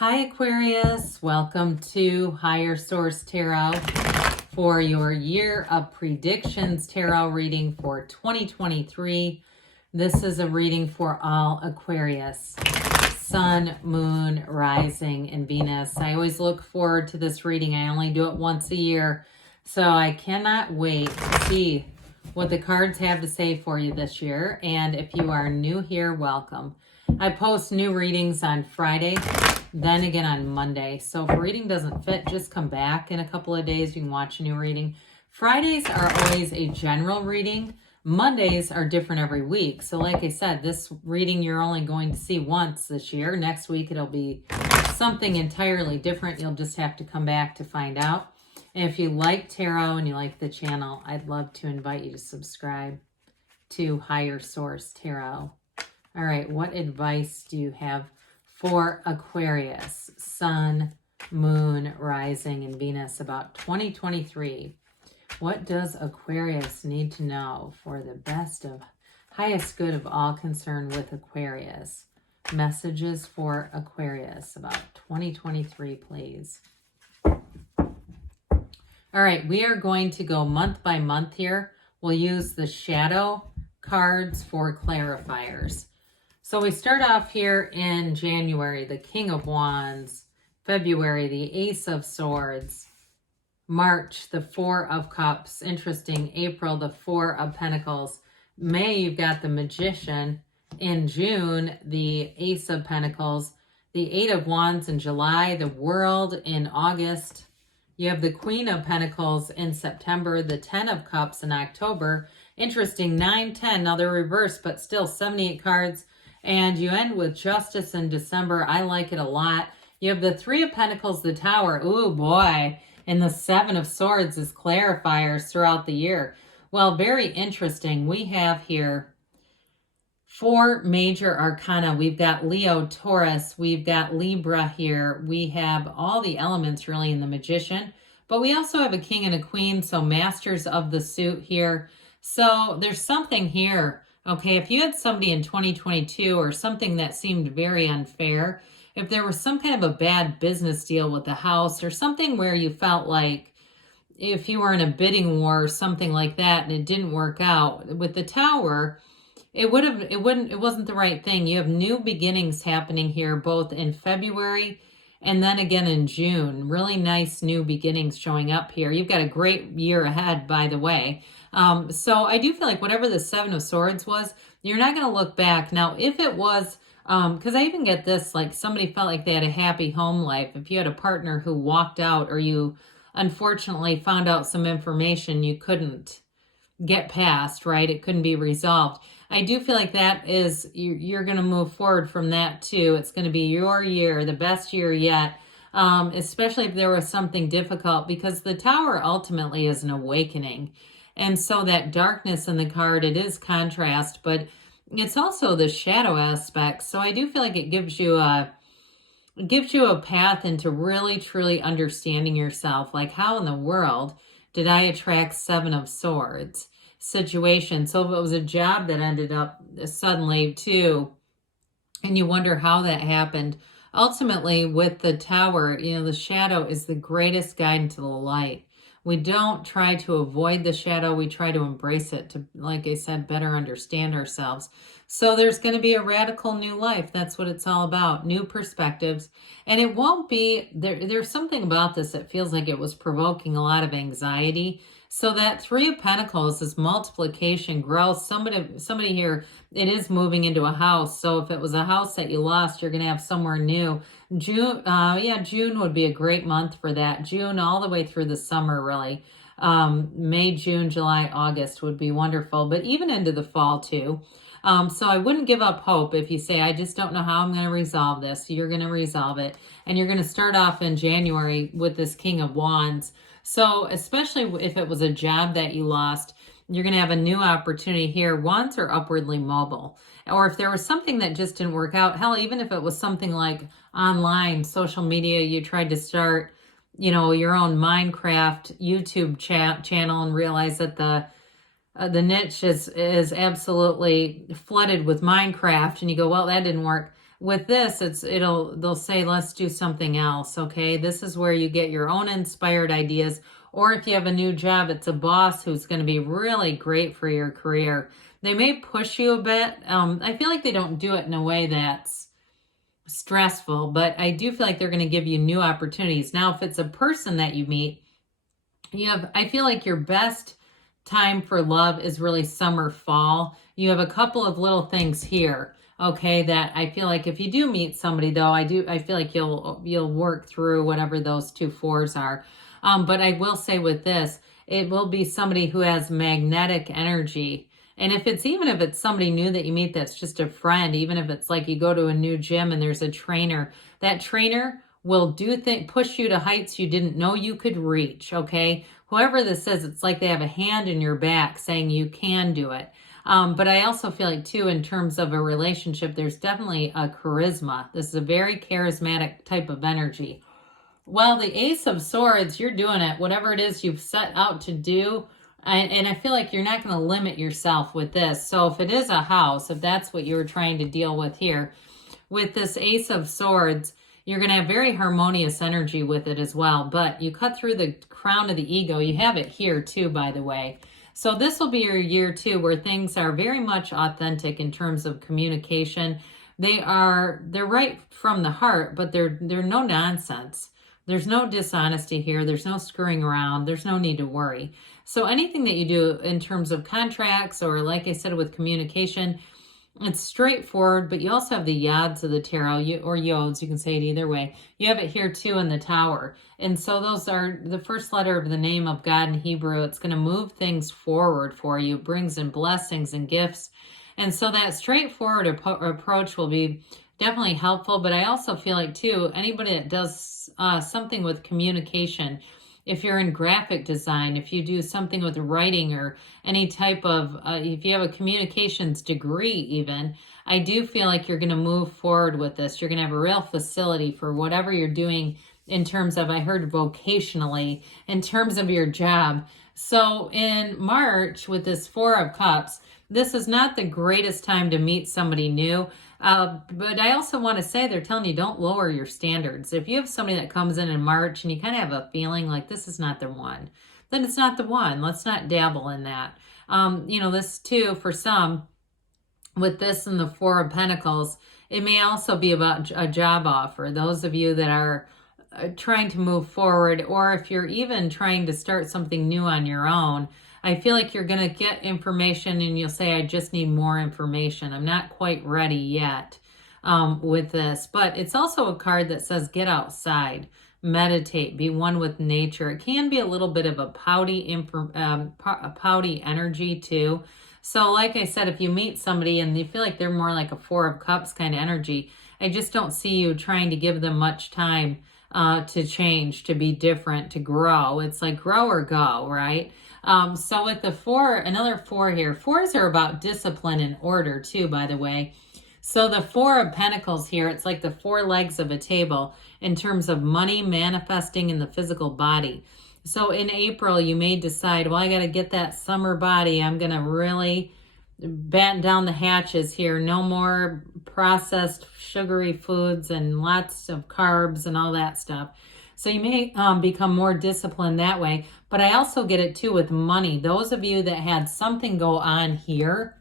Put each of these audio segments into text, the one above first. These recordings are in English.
Hi Aquarius, welcome to Higher Source Tarot for your Year of Predictions Tarot reading for 2023. This is a reading for all Aquarius, Sun, Moon, Rising, and Venus. I always look forward to this reading. I only do it once a year, so I cannot wait to see what the cards have to say for you this year. And if you are new here, welcome. I post new readings on Friday, then again on Monday. So if a reading doesn't fit, just come back in a couple of days. You can watch a new reading. Fridays are always a general reading. Mondays are different every week. So like I said, this reading you're only going to see once this year. Next week it'll be something entirely different. You'll just have to come back to find out. And if you like tarot and you like the channel, I'd love to invite you to subscribe to Higher Source Tarot. All right, what advice do you have for Aquarius, Sun, Moon, Rising, and Venus about 2023? What does Aquarius need to know for the best of highest good of all concerned with Aquarius? Messages for Aquarius about 2023, please. All right, we are going to go month by month here. We'll use the shadow cards for clarifiers. So we start off here in January, the King of Wands, February, the Ace of Swords, March, the Four of Cups, interesting, April, the Four of Pentacles, May, you've got the Magician, in June, the Ace of Pentacles, the Eight of Wands in July, the World in August, you have the Queen of Pentacles in September, the Ten of Cups in October, interesting, 9, 10, now they're reversed, but still 78 cards. And you end with Justice in December. I like it a lot. You have the Three of Pentacles, the Tower. Ooh, boy. And the Seven of Swords as clarifiers throughout the year. Well, very interesting. We have here 4 major arcana. We've got Leo, Taurus. We've got Libra here. We have all the elements really in the Magician. But we also have a King and a Queen, so masters of the suit here. So there's something here. Okay, if you had somebody in 2022 or something that seemed very unfair, if there was some kind of a bad business deal with the house or something where you felt like if you were in a bidding war or something like that and it didn't work out, with the Tower, it wasn't the right thing. You have new beginnings happening here both in February and then again in June. Really nice new beginnings showing up here. You've got a great year ahead, by the way. So I do feel like whatever the Seven of Swords was, you're not going to look back. Now, if it was, because I even get this, like somebody felt like they had a happy home life. If you had a partner who walked out or you unfortunately found out some information you couldn't get past, right? It couldn't be resolved. I do feel like that is, you're going to move forward from that too. It's going to be your year, the best year yet, especially if there was something difficult, because the Tower ultimately is an awakening. And so that darkness in the card, it is contrast, but it's also the shadow aspect. So I do feel like it gives you a path into really, truly understanding yourself. Like, how in the world did I attract Seven of Swords situation? So if it was a job that ended up suddenly too, and you wonder how that happened, ultimately with the Tower, the shadow is the greatest guide into the light. We don't try to avoid the shadow. We try to embrace it to, like I said, better understand ourselves. So there's going to be a radical new life. That's what it's all about. New perspectives. And it won't be, there's something about this that feels like it was provoking a lot of anxiety. So that Three of Pentacles is multiplication, growth. Somebody here, it is moving into a house. So if it was a house that you lost, you're going to have somewhere new. June would be a great month for that. June all the way through the summer, really. May, June, July, August would be wonderful, but even into the fall too. So I wouldn't give up hope if you say, I just don't know how I'm going to resolve this. You're going to resolve it. And you're going to start off in January with this King of Wands. So especially if it was a job that you lost, you're going to have a new opportunity here. Wands are upwardly mobile. Or if there was something that just didn't work out, hell, even if it was something like online, social media, you tried to start, your own Minecraft YouTube channel and realize that the niche is absolutely flooded with Minecraft, and you go, well, that didn't work. With this, they'll say, let's do something else, okay? This is where you get your own inspired ideas, or if you have a new job, it's a boss who's going to be really great for your career. They may push you a bit. I feel like they don't do it in a way that's stressful, but I do feel like they're going to give you new opportunities. Now, if it's a person that you meet, I feel like your best time for love is really summer, fall. You have a couple of little things here, okay, that I feel like if you do meet somebody, though, I feel like you'll work through whatever those 2 4s are. But I will say with this, it will be somebody who has magnetic energy. And if it's somebody new that you meet that's just a friend, even if it's like you go to a new gym and there's a trainer, that trainer will push you to heights you didn't know you could reach, okay? Whoever this is, it's like they have a hand in your back saying you can do it. But I also feel like, too, in terms of a relationship, there's definitely a charisma. This is a very charismatic type of energy. Well, the Ace of Swords, you're doing it. Whatever it is you've set out to do, and I feel like you're not going to limit yourself with this. So if it is a house, if that's what you were trying to deal with here, with this Ace of Swords, you're going to have very harmonious energy with it as well. But you cut through the crown of the ego. You have it here too, by the way. So this will be your year too, where things are very much authentic in terms of communication. They're right from the heart, but they're no nonsense. There's no dishonesty here. There's no screwing around. There's no need to worry. So anything that you do in terms of contracts, or like I said, with communication, it's straightforward, but you also have the Yods of the Tarot, or Yods, you can say it either way. You have it here too in the Tower. And so those are the first letter of the name of God in Hebrew. It's going to move things forward for you. It brings in blessings and gifts. And so that straightforward approach will be definitely helpful. But I also feel like, too, anybody that does something with communication, if you're in graphic design, if you do something with writing, or any type of, if you have a communications degree even, I do feel like you're going to move forward with this. You're going to have a real facility for whatever you're doing in terms of, I heard vocationally, in terms of your job. So in March, with this 4 of Cups, this is not the greatest time to meet somebody new. But I also want to say, they're telling you, don't lower your standards. If you have somebody that comes in March and you kind of have a feeling like this is not the one, then it's not the one. Let's not dabble in that. This too, for some, with this and the 4 of Pentacles, it may also be about a job offer. Those of you that are trying to move forward, or if you're even trying to start something new on your own, I feel like you're going to get information and you'll say, I just need more information. I'm not quite ready yet with this. But it's also a card that says get outside, meditate, be one with nature. It can be a little bit of a pouty energy too. So like I said, if you meet somebody and you feel like they're more like a 4 of Cups kind of energy, I just don't see you trying to give them much time to change, to be different, to grow. It's like grow or go, right? So with the 4, another 4 here, 4s are about discipline and order too, by the way. So the 4 of Pentacles here, it's like the 4 legs of a table in terms of money manifesting in the physical body. So in April, you may decide, well, I got to get that summer body. I'm going to really batten down the hatches here. No more processed sugary foods and lots of carbs and all that stuff. So you may become more disciplined that way. But I also get it too with money. Those of you that had something go on here,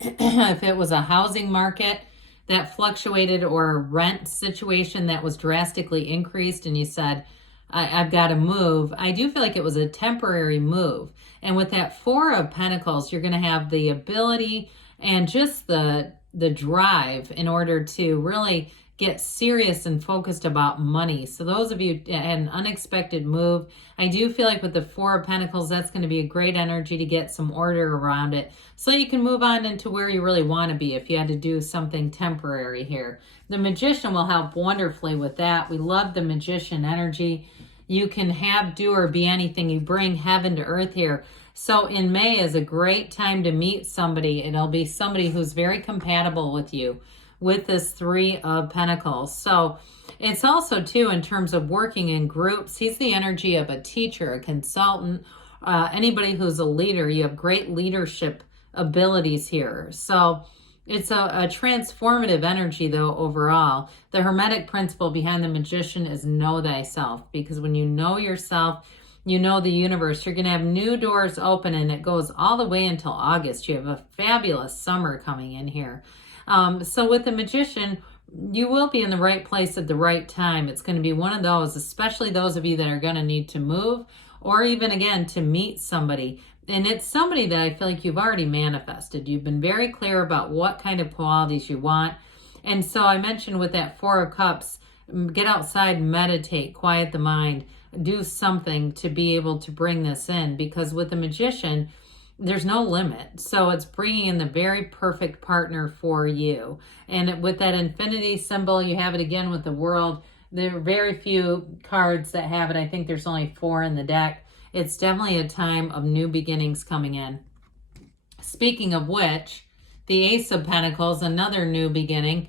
if it was a housing market that fluctuated, or a rent situation that was drastically increased, and you said, I've got to move, I do feel like it was a temporary move. And with that 4 of Pentacles, you're going to have the ability and just the drive in order to really get serious and focused about money. So those of you that had an unexpected move, I do feel like with the 4 of Pentacles, that's going to be a great energy to get some order around it so you can move on into where you really want to be if you had to do something temporary here. The Magician will help wonderfully with that. We love the Magician energy. You can have, do, or be anything. You bring heaven to earth here. So in May is a great time to meet somebody. It'll be somebody who's very compatible with you, with this 3 of Pentacles. So it's also too, in terms of working in groups, he's the energy of a teacher, a consultant, anybody who's a leader. You have great leadership abilities here. So It's a transformative energy, though, overall. The Hermetic principle behind the Magician is know thyself, because when you know yourself, you know the universe. You're going to have new doors open, and it goes all the way until August. You have a fabulous summer coming in here. So with the Magician, you will be in the right place at the right time. It's going to be one of those, especially those of you that are going to need to move, or even, again, to meet somebody. And it's somebody that I feel like you've already manifested. You've been very clear about what kind of qualities you want. And so I mentioned with that Four of Cups, get outside, meditate, quiet the mind, do something to be able to bring this in. Because with the Magician, there's no limit. So it's bringing in the very perfect partner for you. And with that infinity symbol, you have it again with the World. There are very few cards that have it. I think there's only 4 in the deck. It's definitely a time of new beginnings coming in. Speaking of which, the Ace of Pentacles, another new beginning.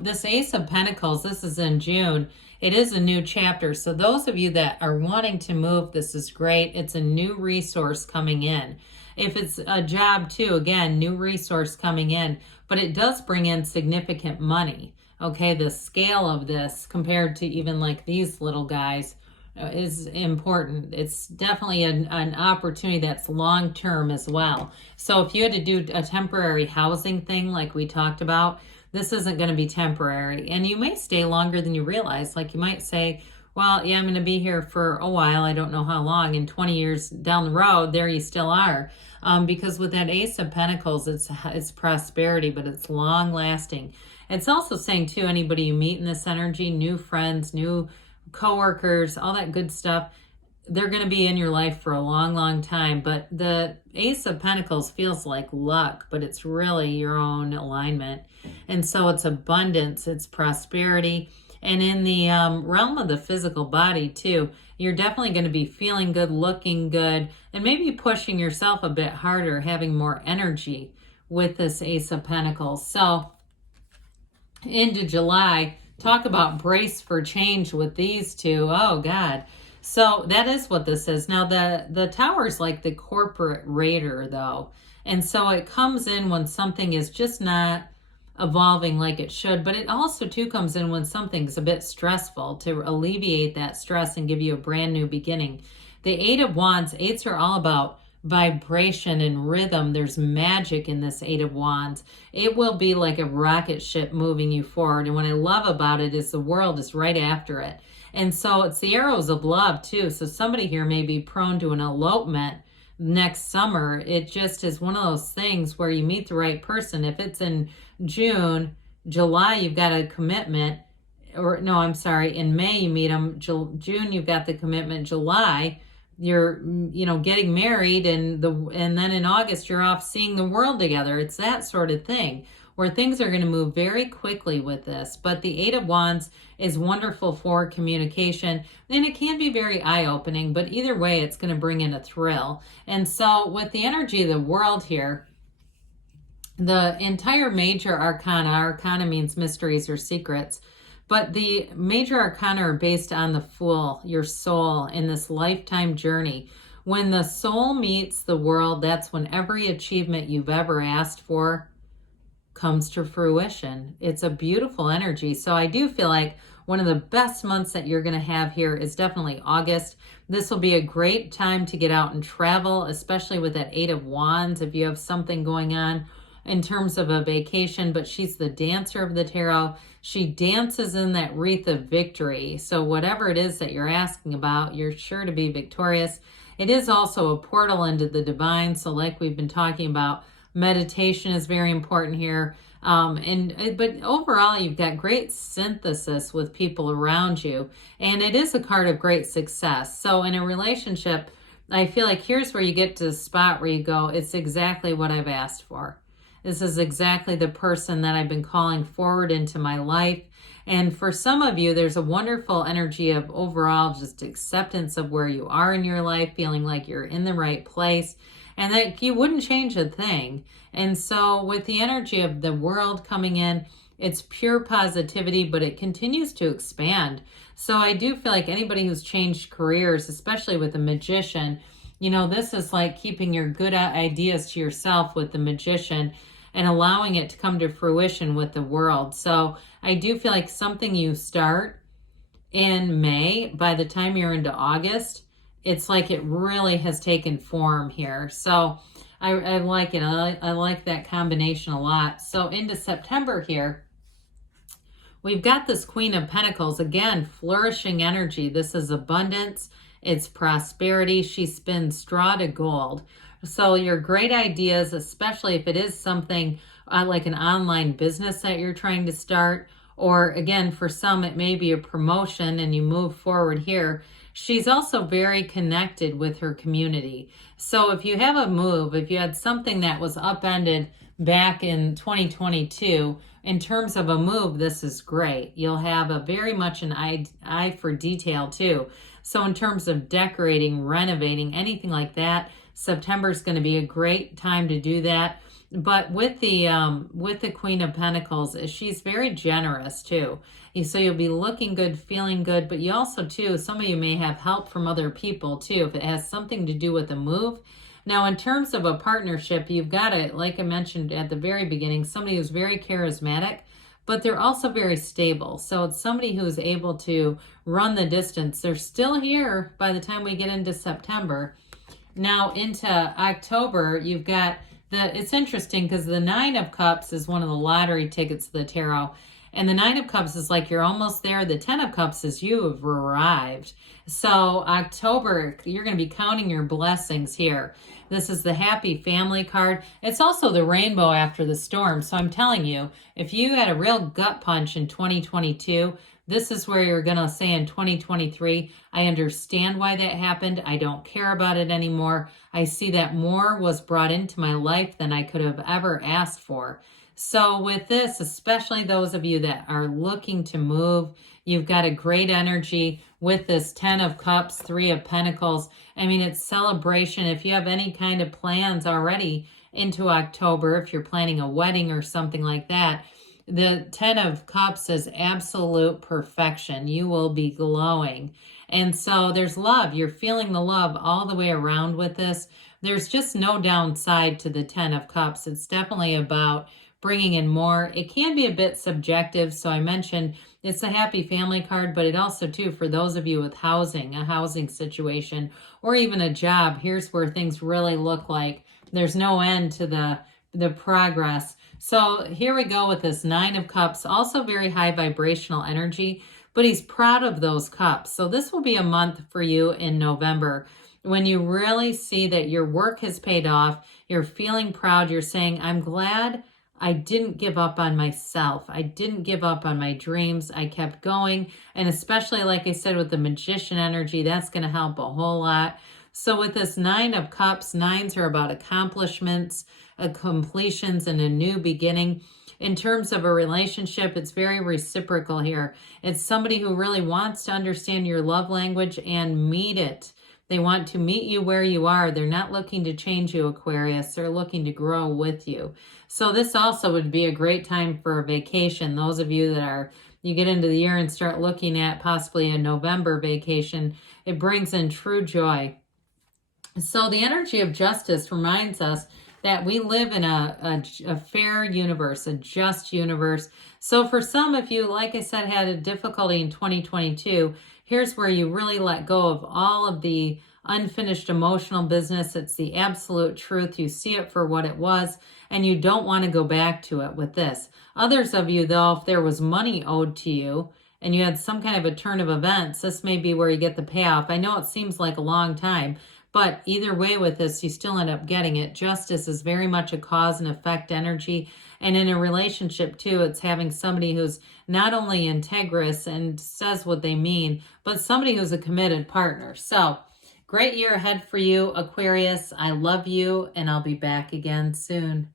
This Ace of Pentacles, this is in June. It is a new chapter. So those of you that are wanting to move, this is great. It's a new resource coming in. If it's a job too, again, new resource coming in. But it does bring in significant money. Okay, the scale of this compared to even like these little guys is important. It's definitely an opportunity that's long-term as well. So if you had to do a temporary housing thing like we talked about, this isn't going to be temporary. And you may stay longer than you realize. Like you might say, well, yeah, I'm going to be here for a while. I don't know how long. And 20 years down the road, there you still are. Because with that Ace of Pentacles, it's prosperity, but it's long-lasting. It's also saying, too, anybody you meet in this energy, new friends, new coworkers, all that good stuff, they're going to be in your life for a long, long time. But the Ace of Pentacles feels like luck, but it's really your own alignment. And so it's abundance, it's prosperity. And in the realm of the physical body, too, you're definitely going to be feeling good, looking good, and maybe pushing yourself a bit harder, having more energy with this Ace of Pentacles. So into July, talk about brace for change with these two. Oh, God. So that is what this is. Now, the Tower is like the corporate raider, though. And so it comes in when something is just not evolving like it should. But it also, too, comes in when something's a bit stressful to alleviate that stress and give you a brand new beginning. The Eight of Wands, eights are all about vibration and rhythm. There's magic in this Eight of Wands. It will be like a rocket ship moving you forward. And what I love about it is the World is right after it. And so it's the arrows of love too. So somebody here may be prone to an elopement next summer. It just is one of those things where you meet the right person. If it's in June, July, you've got a commitment. Or no, I'm sorry, in May you meet them. June, you've got the commitment. July, you're getting married, and then in August you're off seeing the world together. It's that sort of thing where things are going to move very quickly with this. But the Eight of Wands is wonderful for communication, and it can be very eye-opening, but either way it's going to bring in a thrill. And so with the energy of the World here, the entire major arcana means mysteries or secrets, but the major arcana are based on the Fool, your soul, in this lifetime journey. When the soul meets the World, that's when every achievement you've ever asked for comes to fruition. It's a beautiful energy. So I do feel like one of the best months that you're going to have here is definitely August. This will be a great time to get out and travel, especially with that Eight of Wands if you have something going on in terms of a vacation. But she's the dancer of the tarot. She dances in that wreath of victory. So whatever it is that you're asking about, you're sure to be victorious. It is also a portal into the divine. So like we've been talking about, meditation is very important here. But overall, you've got great synthesis with people around you. And it is a card of great success. So in a relationship, I feel like here's where you get to the spot where you go, it's exactly what I've asked for. This is exactly the person that I've been calling forward into my life. And for some of you, there's a wonderful energy of overall just acceptance of where you are in your life, feeling like you're in the right place and that you wouldn't change a thing. And so with the energy of the World coming in, it's pure positivity, but it continues to expand. So I do feel like anybody who's changed careers, especially with the Magician, this is like keeping your good ideas to yourself with the Magician. and allowing it to come to fruition with the world. So I do feel like something you start in May, by the time you're into August, it's like it really has taken form here. So I like it. I like that combination a lot. So into September here, we've got this Queen of Pentacles. Again, flourishing energy. This is abundance. It's prosperity. She spins straw to gold. So your great ideas, especially if it is something like an online business that you're trying to start, or again, for some, it may be a promotion and you move forward here. She's also very connected with her community. So if you have a move, if you had something that was upended back in 2022, in terms of a move, this is great. You'll have a very much an eye for detail too. So in terms of decorating, renovating, anything like that, September is going to be a great time to do that. But with the Queen of Pentacles, she's very generous too. So you'll be looking good, feeling good, but you also too, some of you may have help from other people too, if it has something to do with a move. Now, in terms of a partnership, you've got it, like I mentioned at the very beginning, somebody who's very charismatic, but they're also very stable. So it's somebody who is able to run the distance. They're still here by the time we get into September. Now into October, you've got it's interesting because the Nine of Cups is one of the lottery tickets of the tarot. And the Nine of Cups is like you're almost there. The Ten of Cups is you have arrived. So October, you're going to be counting your blessings here. This is the happy family card. It's also the rainbow after the storm. So I'm telling you, if you had a real gut punch in 2022, this is where you're going to say in 2023, I understand why that happened. I don't care about it anymore. I see that more was brought into my life than I could have ever asked for. So with this, especially those of you that are looking to move, you've got a great energy with this 10 of Cups, 3 of Pentacles. I mean, it's celebration. If you have any kind of plans already into October, if you're planning a wedding or something like that, the 10 of Cups is absolute perfection. You will be glowing. And so there's love. You're feeling the love all the way around with this. There's just no downside to the 10 of Cups. It's definitely about bringing in more. It can be a bit subjective. So I mentioned it's a happy family card, but it also too, for those of you with housing, a housing situation, or even a job, here's where things really look like there's no end to the progress. So here we go with this 9 of Cups, also very high vibrational energy, but he's proud of those cups. So this will be a month for you in November when you really see that your work has paid off. You're feeling proud. You're saying, I'm glad I didn't give up on myself. I didn't give up on my dreams. I kept going. And especially, like I said, with the Magician energy, that's going to help a whole lot. So with this 9 of Cups, 9s are about accomplishments, completions, and a new beginning. In terms of a relationship, it's very reciprocal here. It's somebody who really wants to understand your love language and meet it. They want to meet you where you are. They're not looking to change you, Aquarius. They're looking to grow with you. So this also would be a great time for a vacation. Those of you that you get into the year and start looking at possibly a November vacation, it brings in true joy. So the energy of justice reminds us that we live in a fair universe, a just universe. So for some, if you, like I said, had a difficulty in 2022, here's where you really let go of all of the unfinished emotional business. It's the absolute truth. You see it for what it was, and you don't want to go back to it with this. Others of you, though, if there was money owed to you and you had some kind of a turn of events, this may be where you get the payoff. I know it seems like a long time, but either way with this, you still end up getting it. Justice is very much a cause and effect energy. And in a relationship too, it's having somebody who's not only integrous and says what they mean, but somebody who's a committed partner. So great year ahead for you, Aquarius. I love you, and I'll be back again soon.